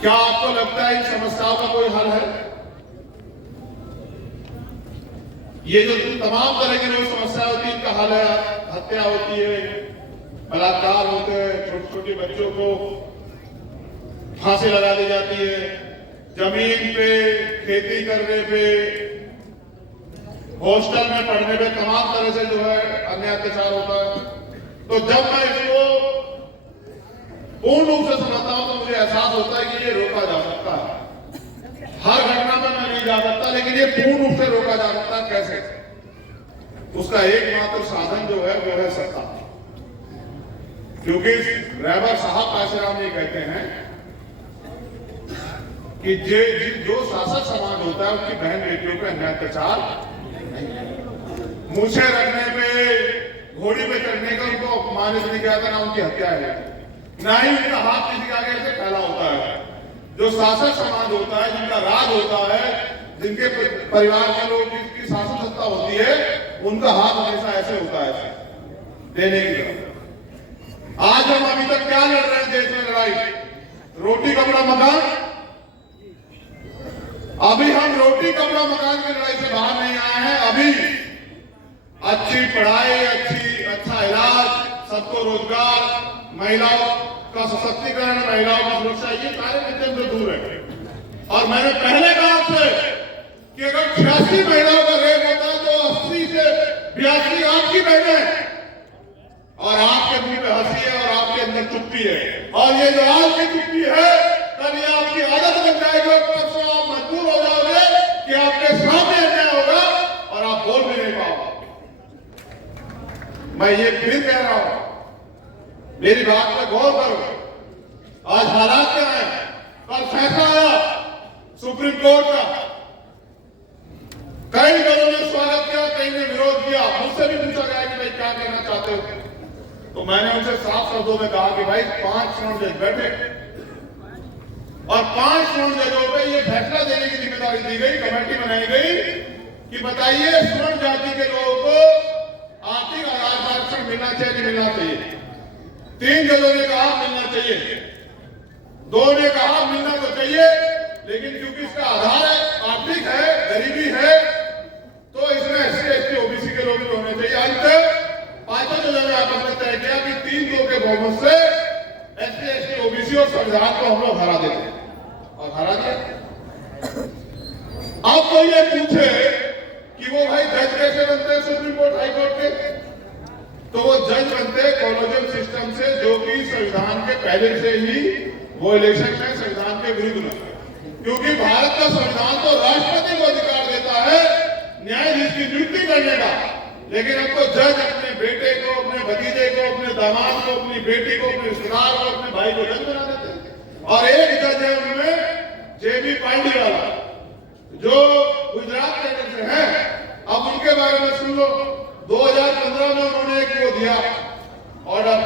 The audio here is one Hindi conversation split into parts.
क्या आपको लगता है इन समस्याओं का कोई हल है? ये जो तमाम तरह की जो समस्या होती है इनका हल है, हत्या होती है, बलात्कार होते हैं, छोटे छोटे बच्चों को फांसी लगा दी जाती है, जमीन पे खेती करने पे, हॉस्टल में पढ़ने पे तमाम तरह से जो है अन्याय अत्याचार होता है। तो जब मैं इसको पूर्ण रूप से समझता हूं तो मुझे एहसास होता है कि ये रोका जा सकता है। हर घटना में मैं नहीं जा सकता, लेकिन ये पूर्ण रूप से रोका जा सकता है। कैसे? उसका एकमात्र साधन जो है वो है सत्ता। क्योंकि रहबर साहब काशीराम ये कहते हैं कि जो शासक समाज होता है उसकी बहन बेटियों पे अन्याय अत्याचार मूछे रखने पे, घोड़ी पे चढ़ने का उनको अपमानित नहीं किया था, ना उनकी हत्या है, ना ही उनका हाथ किसी के आगे ऐसे फैला होता है। जो शासक समाज होता है, जिनका राज होता है, जिनके परिवार के लोग जिनकी शासन सत्ता होती है, उनका हाथ हमेशा ऐसे होता है, ऐसे देने की तरफ। आज हम अभी तक क्या लड़ रहे हैं देश में लड़ाई? रोटी कपड़ा मकान। अभी हम रोटी कपड़ा मकान की लड़ाई से बाहर नहीं आए हैं। अभी अच्छी पढ़ाई, अच्छा इलाज, सबको रोजगार, महिलाओं का सशक्तिकरण, महिलाओं की सुरक्षा, ये सारे मुद्दे से दूर है। और मैंने पहले कहा आपसे कि अगर 86 महिलाओं का रेप होता तो 80 से 82 आपकी बहनें, और आपके मुंह पे हंसी है और आपके अंदर चुप्पी है। और ये जो आज की चुप्पी है, कल ये आपकी आदत बन जाएगी और परसों आप मजबूर हो जाओगे कि आपके सामने अन्याय होगा और आप बोल भी नहीं पाओगे। मैं ये फिर कह रहा हूं, मेरी बात पे गौर करो। आज हालात क्या है? कल फैसला आया सुप्रीम कोर्ट का, कई दलों ने स्वागत किया, कई ने विरोध किया। मुझसे भी पूछा गया कि भाई क्या कहना चाहते हो? तो मैंने उनसे साफ शब्दों में कहा कि भाई 5 श्रवण जज बैठे और 5 श्रवण जजों पे ये फैसला देने की जिम्मेदारी दी गई, कमेटी बनाई गई कि बताइए श्रवण जाति के लोगों को आर्थिक आरक्षण मिलना चाहिए नहीं मिलना चाहिए? 3 जजों ने कहा मिलना चाहिए, 2 ने कहा मिलना तो चाहिए, लेकिन क्योंकि इसका आधार है आर्थिक है, गरीबी है, तो इसमें SC/ST OBC के लोग भी होने चाहिए। अंत 5 जजों ने आपस में तय किया कि 3-2 के बहुमत से SC/ST OBC और संविधान को हम लोग हरा देते हैं, और हरा दिया। अब तो ये पूछे कि वो भाई जज कैसे बनते हैं सुप्रीम कोर्ट, हाई कोर्ट के? तो वो जज बनते हैं कॉलेजियम सिस्टम से, जो कि संविधान के पहले से ही वो इलेक्शन में संविधान के विरुद्ध में, क्योंकि भारत का संविधान तो राष्ट्रपति को अधिकार देता है न्यायाधीश की नियुक्ति करने का, लेकिन हमको जज अपने बेटे को, अपने भतीजे को, अपने दामाद को, अपनी बेटी को, अपने रिश्तेदार को, अपने भाई को जज बना देते हैं। और एक जज है उनमें JB पांडे वाला, जो गुजरात के से है। अब उनके बारे में सुन लो। 2015 में उन्होंने एक वो दिया ऑर्डर,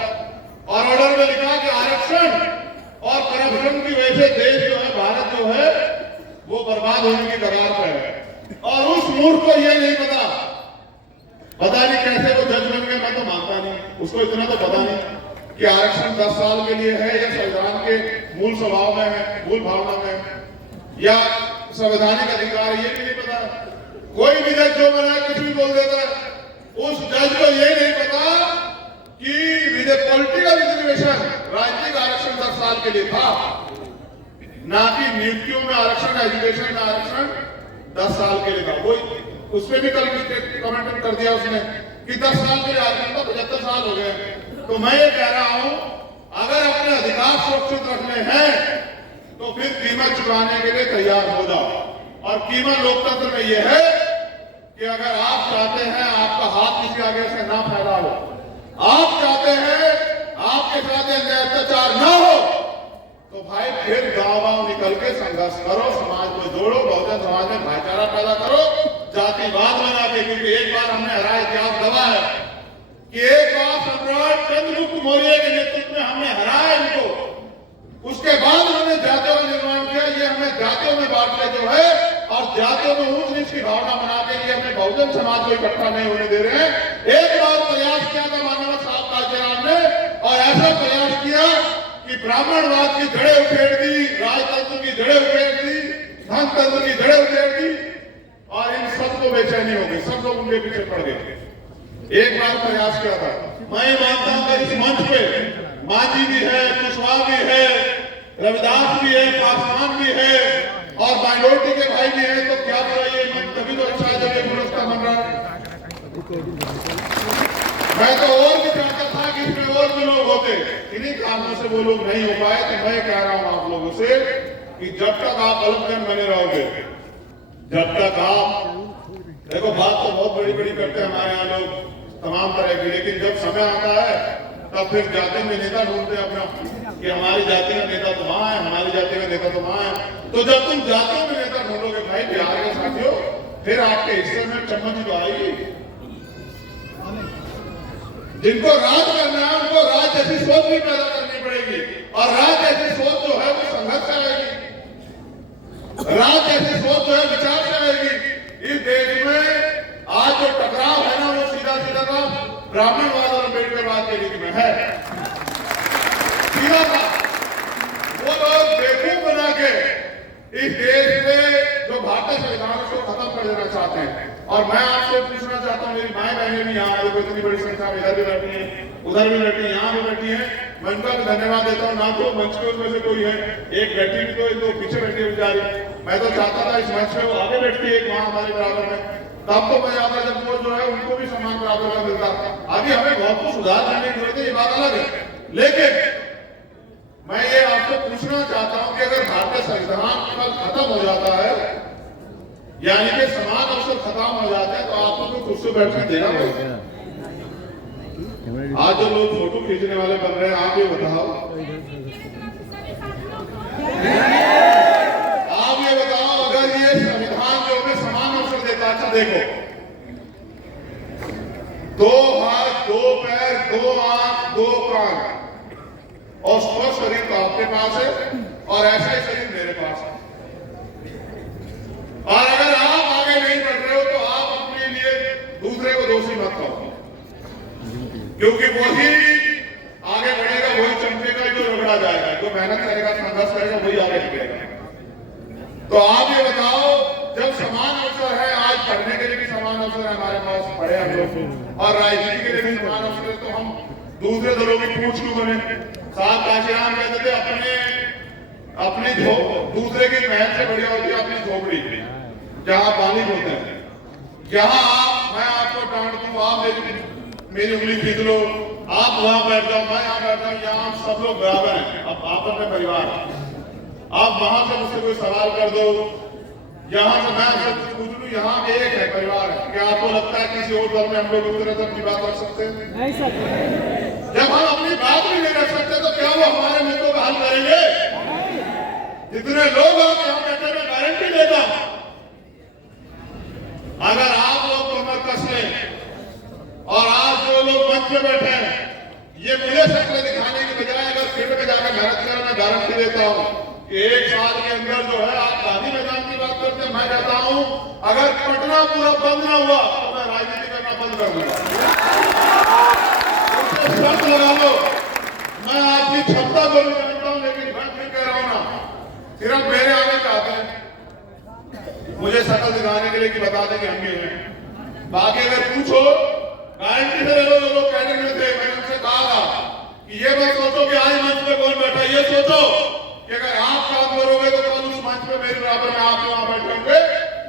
और ऑर्डर में लिखा कि आरक्षण और करप्शन की वजह से देश जो है, भारत जो है, वो बर्बाद होने की कगार पर है। और उस मूर्ख को ये नहीं पता नहीं कैसे वो जज बन गए। मैं तो मानता नहीं, उसको इतना तो पता नहीं कि आरक्षण 10 साल के लिए है या संविधान के मूल स्वभाव में है, मूल भावना में है, या संवैधानिक अधिकार है, ये भी नहीं पता। कोई भी जज जो बना कुछ भी बोल देता है। उस जज को ये नहीं पता कि पॉलिटिकल रिजर्वेशन, राजनीतिक आरक्षण 10 साल के लिए था, ना कि नियुक्तियों में आरक्षण, एजुकेशन में आरक्षण 10 साल के लिए था। वो उसमें भी कल कमेंट कर दिया उसने कि 10 साल के लिए आरक्षण था, 75 साल हो गए। तो मैं ये कह रहा हूं, अगर अपने अधिकार सुरक्षित रखने हैं तो फिर कीमत चुकाने के लिए तैयार हो जाओ। और कीमत लोकतंत्र में यह है कि अगर आप चाहते हैं आपका हाथ किसी आगे से ना फैला हो, आप चाहते हैं आपके साथ अत्याचार ना हो, तो भाई फिर गांव-गांव निकल के संघर्ष करो, समाज को जोड़ो, बहुजन समाज में भाईचारा पैदा करो, जातिवाद बना के। क्योंकि एक बार हमने हरा इतिहास गवाह है कि एक बार सम्राट चंद्रगुप्त मौर्य के नेतृत्व में हमने हराया इनको, उसके बाद उन्होंने जातियों का निर्माण किया। ये हमें जातियों में बांटने जो है और जातियों में ऊंच नीच की भावना बना के लिए अपने बहुजन समाज को इकट्ठा नहीं होने दे रहे हैं। एक बार प्रयास किया था माननीय साहब काशीराम ने, और ऐसा प्रयास किया कि ब्राह्मणवाद की जड़ें उखेड़ दी, राजतंत्र की जड़ें उखेड़ दी, धनतंत्र की जड़ें उखेड़ दी और इन सबको बेचैनी हो गई, सब लोग उनके पीछे पड़ गए। एक बार प्रयास किया था, मैं मानता हूं इस मंच पे मांझी भी है, कुशवाहा भी है, रविदास भी है, पासवान भी है और माइनॉरिटी के भाई भी है। तो क्या करा ये मंच तभी तो अच्छा है जब ये गुलदस्ता बन रहा है। मैं तो और भी चाहता था कि इसमें और भी लोग होते, इन्हीं कारणों से वो लोग नहीं हो पाए। तो मैं कह रहा हूं आप लोगों से कि जब तक आप अलग बने रहोगे, जब तक आप देखो बात तो बहुत बड़ी बड़ी करते हैं हमारे यहाँ लोग तमाम तरह की, लेकिन जब समय आता है तब फिर जाति में नेता ढूंढते हैं अपना कि हमारी जाति का नेता तो वहां है, हमारी जाति का नेता तो वहां है। तो जब तुम जातियों में नेता ढूंढोगे भाई बिहार के साथियों, फिर आपके हिस्से में चम्मच तो आएगी। जिनको राज करना है उनको राज जैसी सोच भी पैदा करनी पड़ेगी और राज जैसी सोच जो है वो संघर्ष से आएगी, राज जैसी सोच जो है विचार से आएगी। इस देश में आज जो टकराव है ना वो सीधा सीधा का ब्राह्मणवाद और अम्बेडकरवाद के बीच में है। सीधा था वो लोग बेवकूफ बना के इस देश में जो भारतीय संविधान को खत्म कर देना चाहते हैं। और मैं आपसे पूछना चाहता हूँ, मेरी माएं बहनें भी यहाँ देखो इतनी बड़ी संख्या में इधर भी बैठी है, उधर भी बैठी है, यहाँ भी बैठी है, मैं उनका भी धन्यवाद देता हूँ। ना तो मंच पे उसमें से कोई है, एक बैठी भी तो पीछे बैठी है बेचारी। मैं तो चाहता था इस मंच पे वो आगे बैठती है वहाँ हमारे बराबर में, तब तो मैं आता जब वो जो है उनको भी सम्मान बराबर का मिलता। अभी हमें बहुत कुछ सुधार करने की जरूरत है, ये बात अलग है। लेकिन मैं ये आपसे पूछना चाहता हूं कि अगर भारतीय संविधान कल खत्म हो जाता है, यानी कि समान अवसर खत्म हो जाता है, तो आपको तो कुर्सी बैठने देना पड़ेगा। आज जो लोग फोटो खींचने वाले बन रहे हैं, आप ये बताओ, अगर ये संविधान जो हमें समान अवसर देता, अच्छा देखो, 2 हाथ 2 पैर 2 आंख 2 कान और स्वस्थ शरीर तो आपके पास है और ऐसा ही शरीर मेरे पास है। और अगर आप आगे नहीं बढ़ रहे हो तो आप अपने लिए दूसरे को दोषी मत करो, क्योंकि वही आगे बढ़ेगा, वही चमकेगा जो रगड़ा जाएगा, जो मेहनत करेगा, संघर्ष करेगा, वही आगे निकलेगा। तो आप ये बताओ, जब समान अवसर है, आज पढ़ने के लिए भी समान अवसर है हमारे पास, पढ़े हम लोग, और राजनीति के लिए भी समान अवसर है, तो हम दूसरे दलों की पूछ क्यों बने? साहब काशीराम कहते थे अपनी दूसरे की महल से बढ़िया होती है अपनी झोपड़ी, जहां पानी होते हैं, जहां मैं आपको डांट दूं, आप मेरी उंगली खींच लो, आप वहां बैठ जाओ, मैं यहाँ बैठ जाऊं, यहाँ हम सब लोग बराबर हैं, अब आपस में परिवार। आप वहां से मुझसे कोई सवाल कर दो, यहाँ से मैं आपसे कुछ पूछ लूं, यहाँ पे एक है, परिवार है। क्या आपको लगता है किसी और दल में हम लोग उस तरह से अपनी बात रख सकते हैं? नहीं सकते। जब हम अपनी बात भी नहीं रख सकते तो क्या वो हमारे मुद्दों का हल करेंगे? जितने लोग आप यहाँ बैठे, मैं गारंटी देता हूं, अगर आप लोग कमर कस लें और आज जो लोग मंच में बैठे हैं, ये मुझे शक्ल दिखाने की बजाय अगर फील्ड में जाकर मेहनत करें, मैं गारंटी देता हूं कि 1 साल के अंदर जो है, आप गांधी मैदान की बात करते हैं, मैं कहता हूं अगर पटना पूरा बंद ना हुआ तो मैं राजनीति करना बंद कर दूंगा। शर्त लगा लो, मैं आपकी क्षमता को भी जानता हूं, लेकिन मैं फिर कह रहा हूं ना, सिर्फ मेरे आने चाहते हैं, मुझे शक्ल दिखाने के लिए कि बता दें कि हम भी हैं। बाकी अगर पूछो, गारंटी से लोग कैडर में थे, मैंने उनसे कहा था कि ये मत सोचो कि आज मंच पे कौन बैठा, ये सोचो कि अगर आप काम करोगे तो कल उस मंच पे मेरे बराबर में आप वहां बैठे होंगे,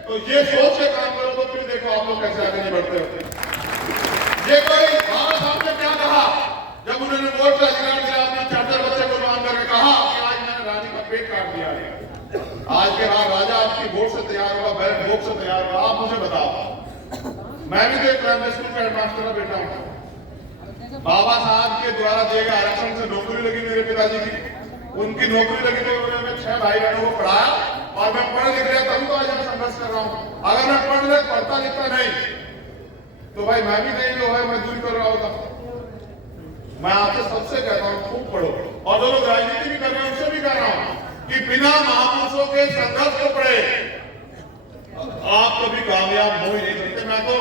तो ये सोच के काम करो, तो फिर देखो आप लोग कैसे आगे नहीं बढ़ते होते। ये कोई बाबा साहब ने क्या कहा जब उन्होंने वोट का अधिकार दिया, अपने 4 बच्चे को जवान करके कहा कि आज मैंने रानी का पेट काट दिया है, आज के बाद राजा आपकी वोट से तैयार होगा, बैरक वोट से तैयार होगा। आप मुझे बताओ, मैं भी तो एक प्राइमरी स्कूल का हेडमास्टर बेटा हूँ, बाबा साहब के द्वारा दिए गए आरक्षण से नौकरी लगी मेरे पिताजी की, उनकी नौकरी लगी तो उन्होंने 6 भाई बहनों को पढ़ाया और मैं पढ़ लिख गया, तभी तो आज मैं संघर्ष कर रहा हूँ। अगर मैं पढ़ता लिखता नहीं तो भाई मैं भी नहीं जो है मजदूरी कर रहा होता। मैं आपसे सबसे कहता हूँ खूब पढ़ो, और जो लोग राजनीति भी कर रहे हैं उनसे भी कह रहा हूँ कि बिना महापुरुषों के संघर्ष को पढ़े आप कभी कामयाब हो ही नहीं सकते। मैं तो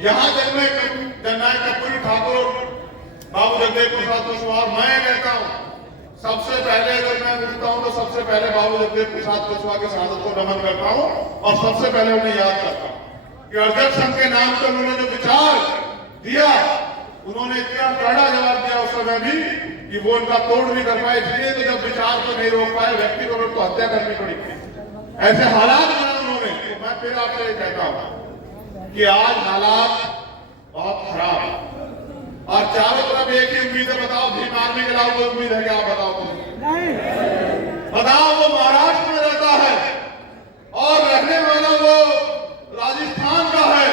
यहाँ जननायक कर्पूरी ठाकुर, बाबू जगदेव प्रसाद कुशवाहा, मैं कहता हूँ सबसे पहले अगर मैं उठता हूं तो सबसे पहले बाबू जगदेव प्रसाद कुशवाहा के शहादत को नमन करता हूं और सबसे पहले उन्हें याद करता हूं कि अध्यक्ष संघ के नाम पर उन्होंने जो विचार दिया, उन्होंने इतना कड़ा जवाब दिया उस समय भी कि वो उनका तोड़ नहीं कर पाए। इसलिए तो जब विचार को नहीं रोक पाए, व्यक्ति को तो हत्या करनी पड़ी। ऐसे हालात बनाए उन्होंने। तो मैं फिर आपसे कहता हूं कि आज हालात बहुत खराब और चारों तरफ एक ही उम्मीद है। बताओ भीम आर्मी के अलावा कोई उम्मीद है क्या? आप बताओ नहीं। बताओ वो महाराष्ट्र में रहता है और रहने वाला वो राजस्थान का है,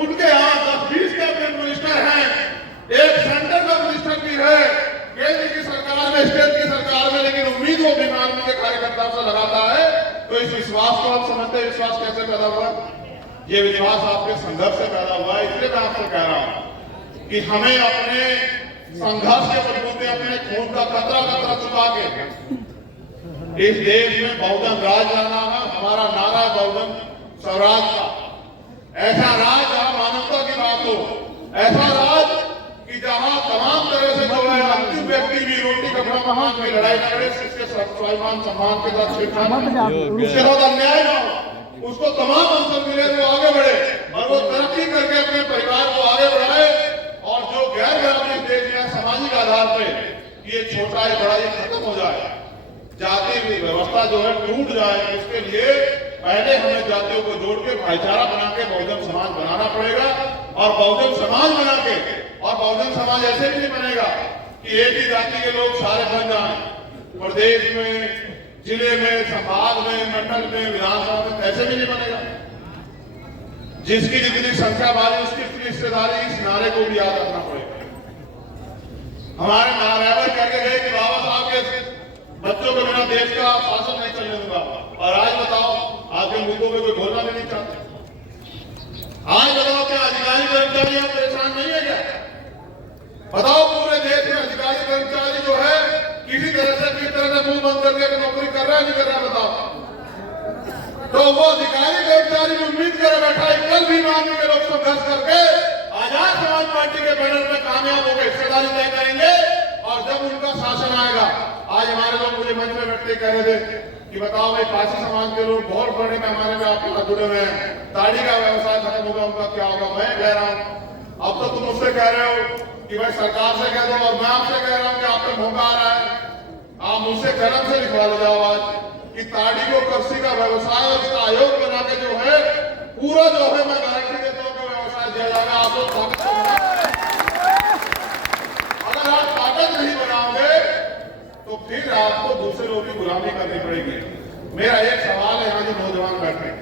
उनके यहाँ 10-20 कैबिनेट मिनिस्टर हैं, एक सेंटर का मिनिस्टर भी है केंद्र की सरकार में, स्टेट की सरकार में, लेकिन उम्मीद वो भीम आर्मी के कार्यकर्ताओं से लगाता है। तो इस विश्वास को आप समझते हैं, विश्वास कैसे पैदा हुआ? ये विश्वास आपके संघर्ष से पैदा हुआ है। इसलिए मैं आपसे कह रहा हूं कि हमें अपने संघर्ष के बलबूते अपने खून का कतरा कतरा चुका के इस देश में बहुजन राज लाना है। हमारा नारा बहुजन स्वराज का, ऐसा राज जहां मानवता की बात हो, ऐसा राज कि जहां तमाम तरह से जो है अंतिम व्यक्ति भी रोटी कपड़ा मकान की लड़ाई लड़े, उसके स्वाभिमान सम्मान के साथ उसके साथ अन्याय ना हो, उसको तमाम अवसर मिले तो आगे बढ़े और वो तरक्की करके अपने परिवार को आगे बढ़ाए। और जो गैर बराबरी देश में सामाजिक आधार पे ये छोटा या बड़ा ये खत्म हो जाए, जाति व्यवस्था जो है टूट जाए, इसके लिए पहले हमें जातियों को जोड़ के भाईचारा बना के बहुजन समाज बनाना पड़ेगा। और बहुजन समाज बना के, और बहुजन समाज ऐसे भी नहीं बनेगा कि एक ही जाति के लोग सारे बन जाएं। प्रदेश में, जिले में, संभाग में, मंडल में, विधानसभा में, ऐसे भी नहीं बनेगा। जिसकी जितनी संख्या वाली उसकी उतनी हिस्सेदारी, इस नारे को भी याद रखना पड़ेगा। हमारे महाराजा कह के गए कि बाबा साहब के बच्चों को बिना देश का शासन नहीं चलने दूंगा, और आज बताओ आपके मुद्दों में कोई बोलना भी नहीं चाहते। आज बताओ क्या अधिकारी कर्मचारी आप परेशान नहीं है क्या? बताओ पूरे देश में अधिकारी कर्मचारी जो है किसी तरह से मुंह बंद करके नौकरी कर रहा है, नहीं कर रहा? बताओ। तो वो अधिकारी कर्मचारी उम्मीद कर बैठा है कल भी आर्मी के लोग संघर्ष करके आजाद समाज पार्टी के बैनर में कामयाब होकर हिस्सेदारी तय करेंगे। और जब उनका शासन आएगा, आज हमारे लोग मुझे मंच में बैठते कह रहे थे कि बताओ भाई पासी समाज के लोग बहुत बड़े पैमाने में आपके साथ जुड़े हुए हैं, दाढ़ी का व्यवसाय खत्म होगा, उनका क्या होगा? मैं कह रहा हूं अब तो तुम मुझसे कह रहे हो कि भाई सरकार से कह दो, और मैं आपसे कह रहा हूं कि आप पे मौका आ रहा है, आप मुझसे कलम से लिखवा लो जाओ आज कि ताड़ी को कृषि का व्यवसाय और इसका आयोग बना के जो है पूरा जो है मैं गारंटी देता हूं कि व्यवसाय दिया जाएगा। आप लोग अगर आप ताकत नहीं बनाओगे तो फिर आपको दूसरे लोगों की गुलामी करनी पड़ेगी। मेरा एक सवाल है, यहाँ जो नौजवान बैठे हैं,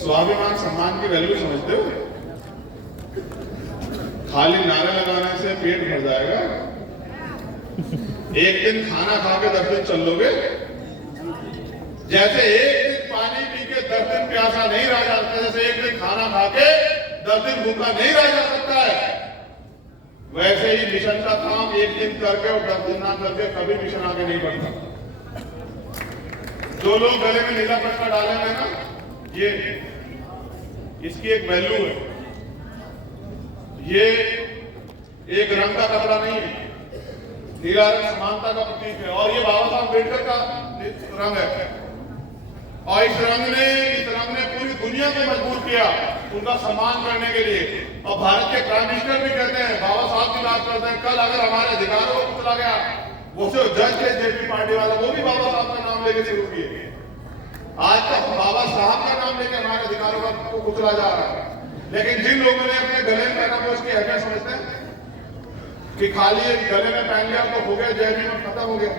स्वाभिमान सम्मान की वैल्यू समझते हो? खाली नारे लगाने से पेट भर जाएगा? एक दिन खाना खा के 10 दिन चल लोगे? जैसे एक दिन पानी पी के 10 दिन प्यासा नहीं रह जा सकता, जैसे एक दिन खाना खा के 10 दिन भूखा नहीं रह जा सकता है, वैसे ही मिशन का काम एक दिन करके और 10 दिन ना करके कभी मिशन आगे नहीं बढ़ता। जो लोग गले में नीला पट्टा डाले हैं ना, ये इसकी एक वैल्यू है। ये एक रंग का कपड़ा नहीं है, नीला रंग समानता का प्रतीक है। और ये बाबा साहब अम्बेडकर का रंग है, और इस रंग ने पूरी दुनिया को मजबूर किया उनका सम्मान करने के लिए। और भारत के प्राइम मिनिस्टर भी कहते हैं, बाबा साहब की बात करते हैं, कल अगर हमारे अधिकारों को कुचला गया, वो जो जज थे जेपी पार्टी वाला, वो भी बाबा साहब का नाम लेके शुरू किए। आज तक बाबा साहब का नाम लेके हमारे अधिकारों को कुचला जा रहा है। लेकिन जिन लोगों ने अपने गले में पहना वो उसकी अहमियत समझते हैं कि खाली गले में पहन लिया तो हो गया, जय भीम खत्म हो गया।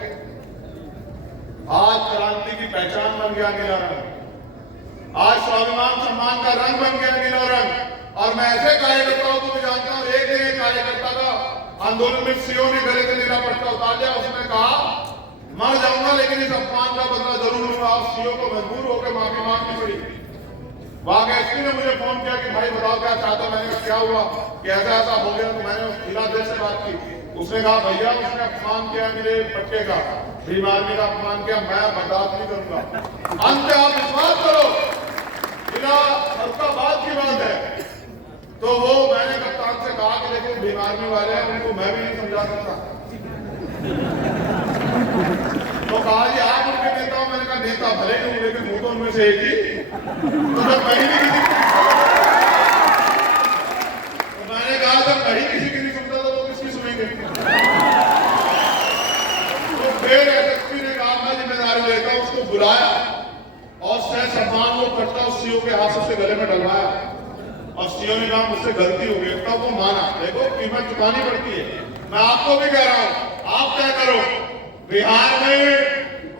आज क्रांति की पहचान बन गया नीला रंग, आज स्वाभिमान सम्मान का रंग बन गया नीला रंग। और मैं ऐसे कार्यकर्ताओं को भी जानता हूं, एक दिन एक कार्यकर्ता का आंदोलन में सीओ ने गले से नीला पट्टा उतार लिया, उसने कहा मर जाऊंगा लेकिन इस अपमान का बदला जरूर लूंगा। और सीओ को मजबूर होकर माफी मांगनी पड़ी। वहां के एसपी ने मुझे फोन किया कि भाई बताओ क्या चाहते हो? मैंने कहा क्या हुआ कि ऐसा ऐसा हो गया। तो मैंने जिलाध्यक्ष से बात की, उसने कहा भैया उसने अपमान किया मेरे पट्टे का, भीम आर्मी का अपमान किया, मैं बर्दाश्त नहीं करूंगा। अंत आप विश्वास करो, जिला फरुखाबाद की बात है, तो वो मैंने कप्तान से कहा कि देखो भीम आर्मी वाले हैं, उनको मैं भी नहीं समझा सकता, तो कहा जी आप उनके नेता हो। मैंने कहा नेता भले ही हूं लेकिन हूं तो उनमें से एक ही। तो जब कहीं नहीं तो मैंने कहा जब कहीं किसी की नहीं सुनता तो वो किसकी सुनेंगे। तो फिर एसएसपी ने कहा मैं जिम्मेदारी लेता हूं। उसको बुलाया और सह सम्मान वो कटता उस सीओ के हाथ से गले में डलवाया और सीओ ने कहा मुझसे गलती हो गई। तब वो माना। देखो कीमत चुकानी पड़ती है। मैं आपको भी कह रहा हूं आप तय करो बिहार में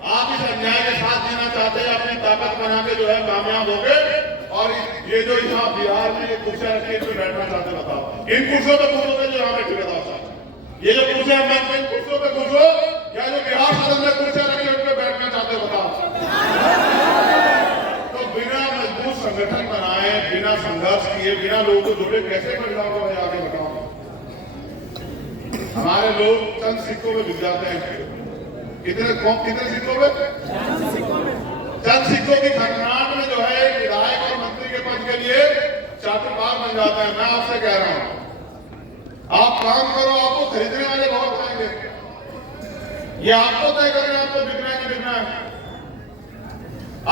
आप इस अन्याय के साथ जीना चाहते हैं अपनी ताकत बना के जो है कामयाब हो गए। और ये जो यहाँ बिहार में कुर्सियां रखी है बैठना चाहते बताओ इन कुर्सियों पे खुश होते जो यहाँ बैठे बताओ साहब। ये जो कुर्सियां इन कुर्सियों पे खुश हो या जो बिहार सदन में कुर्सियां रखी उन पे बैठना चाहते बताओ। तो बिना मजबूत संगठन बनाए बिना संघर्ष किए बिना लोगों को जुड़े कैसे परिणाम हो आगे बताओ। हमारे लोग चंद सिक्कों में बिक जाते हैं। कितने सिक्कों में? चंद सिक्कों की खटनाट में जो है विधायक और मंत्री के पद के लिए चाटुकार बन जाता है। मैं आपसे कह रहा हूं आप काम करो आपको खरीदने वाले बहुत आएंगे। ये आपको तय करना आपको बिकना है कि बिकना है।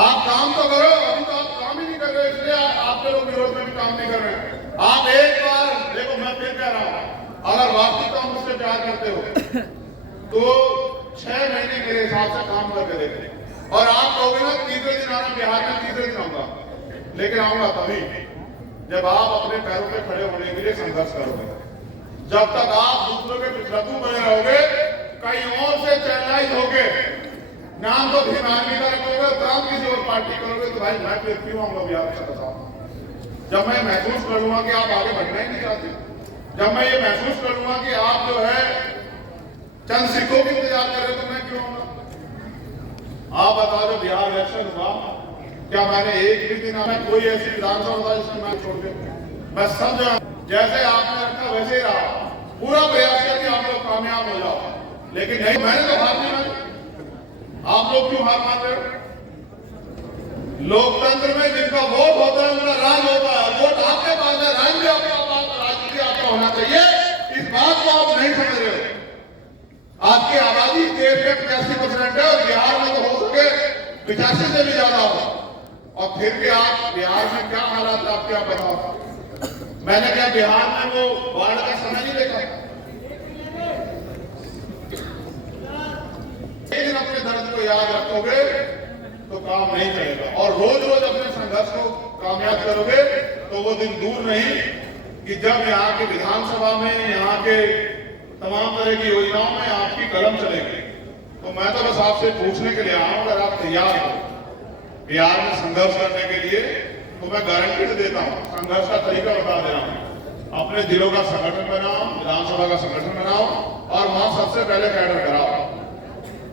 आप काम तो करो। अभी तो आप काम ही नहीं कर रहे इसलिए आपके लोग विरोध में भी काम नहीं कर रहे। आप एक बार देखो मैं फिर कह रहा हूं अगर वास्तविक आप मुझसे प्यार करते हो तो 6 महीने मेरे हिसाब से काम करके देखे। और आप कहोगे ना तीसरे दिन आना बिहार में तीसरे दिन आऊंगा लेकिन आऊंगा तभी जब आप अपने पैरों पे खड़े होने के लिए संघर्ष करोगे। जब तक आप दूसरों के पिछलू बने रहोगे कहीं और से चैनलाइज होगे नाम तो भीम आर्मी का रखोगे काम किसी और पार्टी करोगे तो भाई मैं फिर क्यों आऊंगा बिहार से बताओ। जब मैं महसूस करूंगा कि आप आगे बढ़ना ही नहीं चाहते जब मैं ये महसूस करूंगा कि आप जो है चंद सिक्कों की इंतजार कर रहे तो मैं क्यों आऊंगा। आप बता दो बिहार इलेक्शन हुआ क्या मैंने एक भी दिन में कोई ऐसी विधानसभा होता जिसमें मैं छोड़ दे। मैं सब जैसे आपने रखा वैसे ही रहा पूरा प्रयास किया कि आप लोग कामयाब हो जाओ लेकिन नहीं मैंने तो हार नहीं मानी। आप लोग क्यों हार मान रहे हो? लोकतंत्र में जिनका वोट होता है उनका राज होता है। वोट आपके पास है राज भी राजनीति आपका होना चाहिए। इस बात को आप नहीं समझ रहे हो। आपकी आबादी देश में 85% है और बिहार में तो हो सके 85 से भी ज्यादा हो और फिर भी आप बिहार में क्या हालात आपके आप बताओ। मैंने क्या बिहार में वो बाढ़ का समय नहीं देखा। लेकिन अपने दर्द को याद रखोगे तो काम नहीं चलेगा और रोज रोज अपने संघर्ष को कामयाब करोगे तो वो दिन दूर नहीं कि जब यहाँ के विधानसभा में यहाँ के तमाम तरह की योजनाओं में आपकी कलम चलेगी। तो मैं तो बस आपसे पूछने के लिए आया हूं अगर आप तैयार हो बिहार में संघर्ष करने के लिए तो मैं गारंटी से देता हूं संघर्ष का तरीका बता दे रहा हूं। अपने जिलों का संगठन बनाओ विधानसभा का संगठन बनाओ और वहां सबसे पहले कैडर कराओ।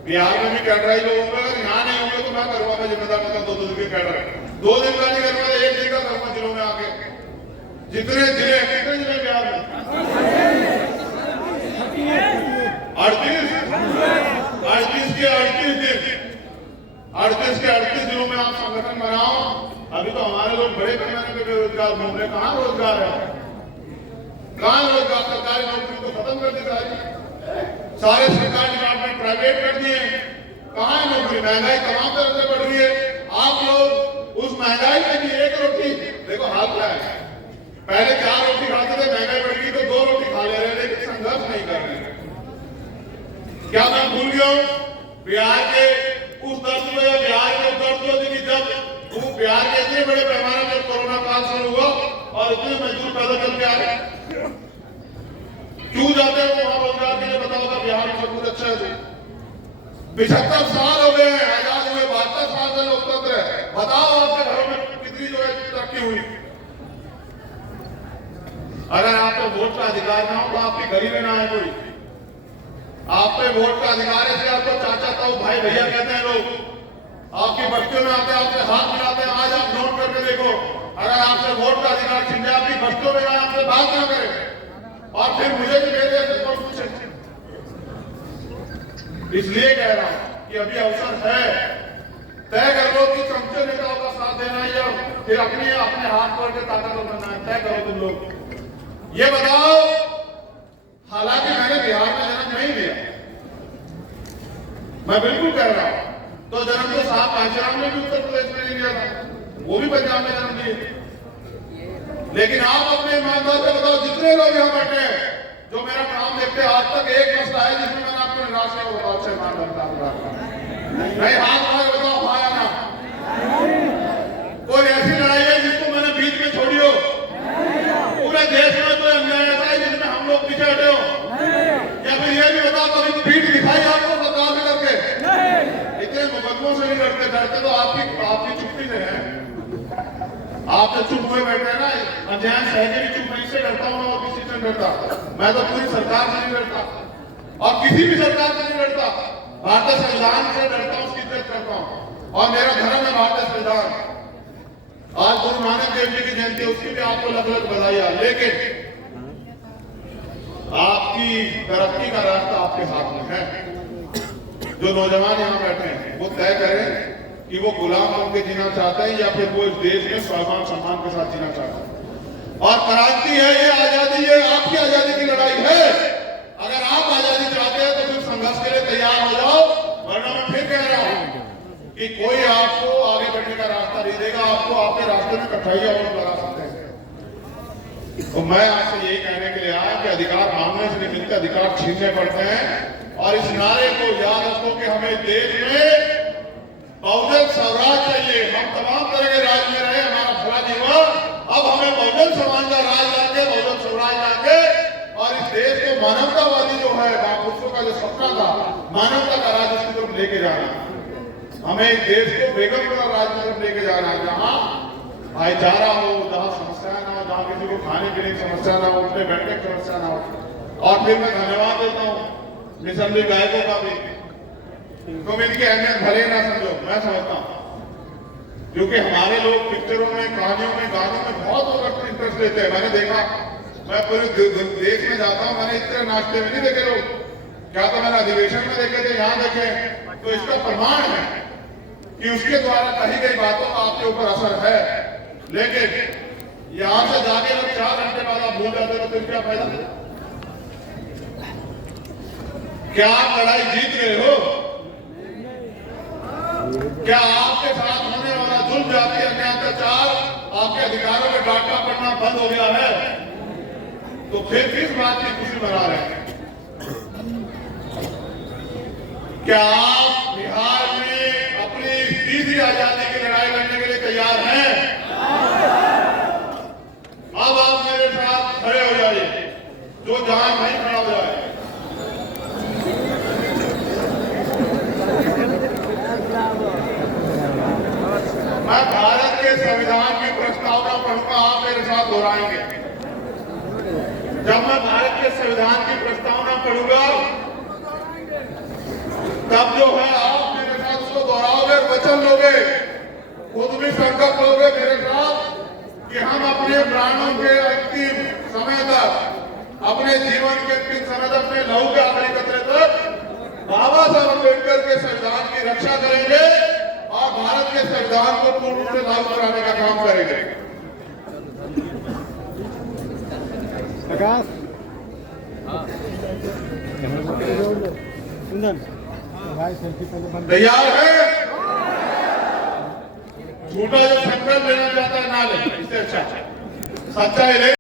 बिहार में भी कैडराइज लोग होंगे अगर यहाँ नहीं होंगे तो मैं करूंगा। मैं जिम्मेदार लेता 2 दिन के कैडर 2 दिन का नहीं करूंगा 1 दिन का करूंगा जिलों में आके। जितने जिले कितने जिले बिहार में 38 के 38 जिलों में आप संगठन बनाओ। अभी तो हमारे लोग बड़े पैमाने पे बेरोजगार घूम रहे। कहाँ रोजगार है? कहाँ रोजगार? सरकारी नौकरी तो खत्म कर दी सारे सरकारी डिपार्टमेंट प्राइवेट कर दिए। कहाँ है नौकरी? महंगाई तमाम तरह से बढ़ रही है। आप लोग उस महंगाई में भी 1 रोटी देखो हाल क्या है। पहले 4 रोटी खाते थे महंगाई बढ़ गई तो 2 रोटी खा ले रहे लेकिन संघर्ष नहीं कर रहे। क्या मैं भूल गया हूं बिहार के उस दर्द में बिहार के दर्द को कि जब वो बिहार के इतने बड़े पैमाने पर कोरोना काल शुरू हुआ और इतने मजदूर पैदा करके आ रहे क्यों जाते हैं वहां रोजगार के लिए बताओ। बिहार में सब कुछ अच्छा है। 75 साल हो गए हैं आजाद हुए 72 साल से लोकतंत्र है। बताओ आपके घरों में कितनी जो है तरक्की हुई। अगर आपको वोट का अधिकार ना हो तो आपके गरीब ना है कोई। आप पे वोट का अधिकार है आपको चाचा ताऊ भाई भैया कहते हैं लोग। आपकी बस्तियों में आते हैं आपसे हाथ मिलाते हैं। आज आप नोट करके देखो अगर आपसे वोट का अधिकार छीन जाए आपकी बस्तियों में आए आपसे बात ना करें और फिर मुझे भी मेरे से कौन पूछे। इसलिए कह रहा हूं कि अभी अवसर है तय कर लो कि चमचे नेताओं का साथ देना है या फिर अपने हाथ पकड़ के ताकतवर बनना है। तय करो तुम लोग ये बताओ। हालांकि मैंने बिहार में जन्म नहीं लिया मैं बिल्कुल कह रहा हूं। तो जन्म तो साहब कांशीराम ने भी उत्तर प्रदेश में नहीं लिया था, वो भी पंजाब में जन्म लिए। लेकिन आप अपने ईमानदार से बताओ, जितने लोग यहाँ बैठे हैं जो मेरा काम देखते हैं, आज तक एक मसला है जिसमें मैंने आपको निराश किया, बताओ अच्छा ईमानदार नहीं, हाथ मार बताओ हाँ या ना। कोई ऐसी लड़ाई है जिसको मैंने बीच में छोड़ी हो? पूरे देश में कोई अन्याय ऐसा है जिसमें हम लोग पीछे हटे हो? या फिर ये भी बताओ कभी पीठ दिखाई आपको सरकार से करके? इतने मुकदमों से नहीं डरते, डरते तो आपकी चुप्पी से है। आप तो चुप हुए बैठे हैं ना, अध्ययन सहजे भी चुप नहीं से डरता हूँ और किसी से डरता। मैं तो पूरी सरकार से नहीं डरता और किसी भी सरकार से नहीं डरता, भारतीय संविधान से डरता हूँ, उसकी इज्जत करता हूँ और मेरा धर्म है भारतीय संविधान। आज गुरु नानक देव जी की जयंती, उसकी भी आपको अलग अलग बधाई। लेकिन आपकी तरक्की का रास्ता आपके हाथ में है। जो नौजवान यहाँ बैठे हैं वो तय करें कि वो गुलाम बन के जीना चाहते हैं या फिर वो इस देश में स्वाभिमान सम्मान के साथ जीना चाहते हैं। और क्रांति है ये, आजादी, ये आपकी आजादी की लड़ाई है। अगर आप आजादी चाहते हैं तो फिर संघर्ष के लिए तैयार हो जाओ, वरना मैं फिर कह रहा हूं कि कोई आपको आगे बढ़ने का रास्ता नहीं देगा, आपको आपके रास्ते में कठिनाइयां और लगा सकते हैं। तो मैं आपसे यही कहने के लिए आया कि अधिकार मांगने से नहीं मिलते, अधिकार छीनने पड़ते हैं। और इस नारे को याद रखो कि हमें देश में बहुजन स्वराज चाहिए। हम तमाम तरह के राज में रहे, हमारा भला जीवन, अब हमें बहुजन समाज का राज लाके, बहुजन स्वराज लाके और इस देश को मानवतावादी जो है, महापुरुषों का जो सपना था मानवता का राज, उसकी तरफ लेके जाना। हमें इस देश को बेगम का राज की तरफ लेके जाना है, जहाँ भाईचारा हो, जहाँ समस्या ना हो, जहाँ किसी को खाने पीने की समस्या ना हो, उठने बैठने की समस्या ना हो। और फिर मैं धन्यवाद देता हूँ मिसनरी गायकों का भी। तुम इनकी अहमियत भले ना समझो, मैं समझता हूँ, क्योंकि हमारे लोग पिक्चरों में, कहानियों में, गानों में बहुत इंटरेस्ट लेते हैं। मैंने देखा, मैं पूरे देश में जाता हूँ, मैंने इस तरह नाचते में नहीं देखे लोग। क्या तो मैंने अधिवेशन में देखे थे, यहाँ देखे। तो इसका प्रमाण है कि उसके द्वारा कही गई बातों का आपके ऊपर असर है। लेकिन यहां से जाके अगर 4 घंटे बाद आप भूल जाते तो फिर क्या फायदा? क्या आप लड़ाई जीत गए हो? क्या आपके साथ होने वाला जुल्म, जाति, अन्याय, अत्याचार, आपके अधिकारों में डांटना पड़ना बंद हो गया है? तो फिर किस बात की खुशी मना रहे हैं? क्या आप बिहार में अपनी तीसरी आजादी की लड़ाई लड़ने के लिए तैयार हैं? अब आप मेरे साथ खड़े हो जाइए, जो जहां नहीं खड़ा हो जाए। मैं भारत के संविधान की प्रस्तावना पढ़ूंगा, आप मेरे साथ दोहराएंगे। जब मैं भारत के संविधान की प्रस्तावना पढ़ूंगा तब जो है आप मेरे साथ उसको दोहराओगे, वचन लोगे, खुद भी संकल्प लोगे मेरे साथ कि हम अपने प्राणों के अंतिम समय तक, अपने जीवन के अंतिम समय तक, अपने लहू के आखिरी कतरे तक बाबा साहब अम्बेडकर के संविधान की रक्षा करेंगे और भारत के संविधान को पूर्ण रूप से लागू कराने का काम करेंगे। तैयार है? झूठा जो संकल्प लेना चाहता है ना ले, इससे अच्छा सच्चाई ले।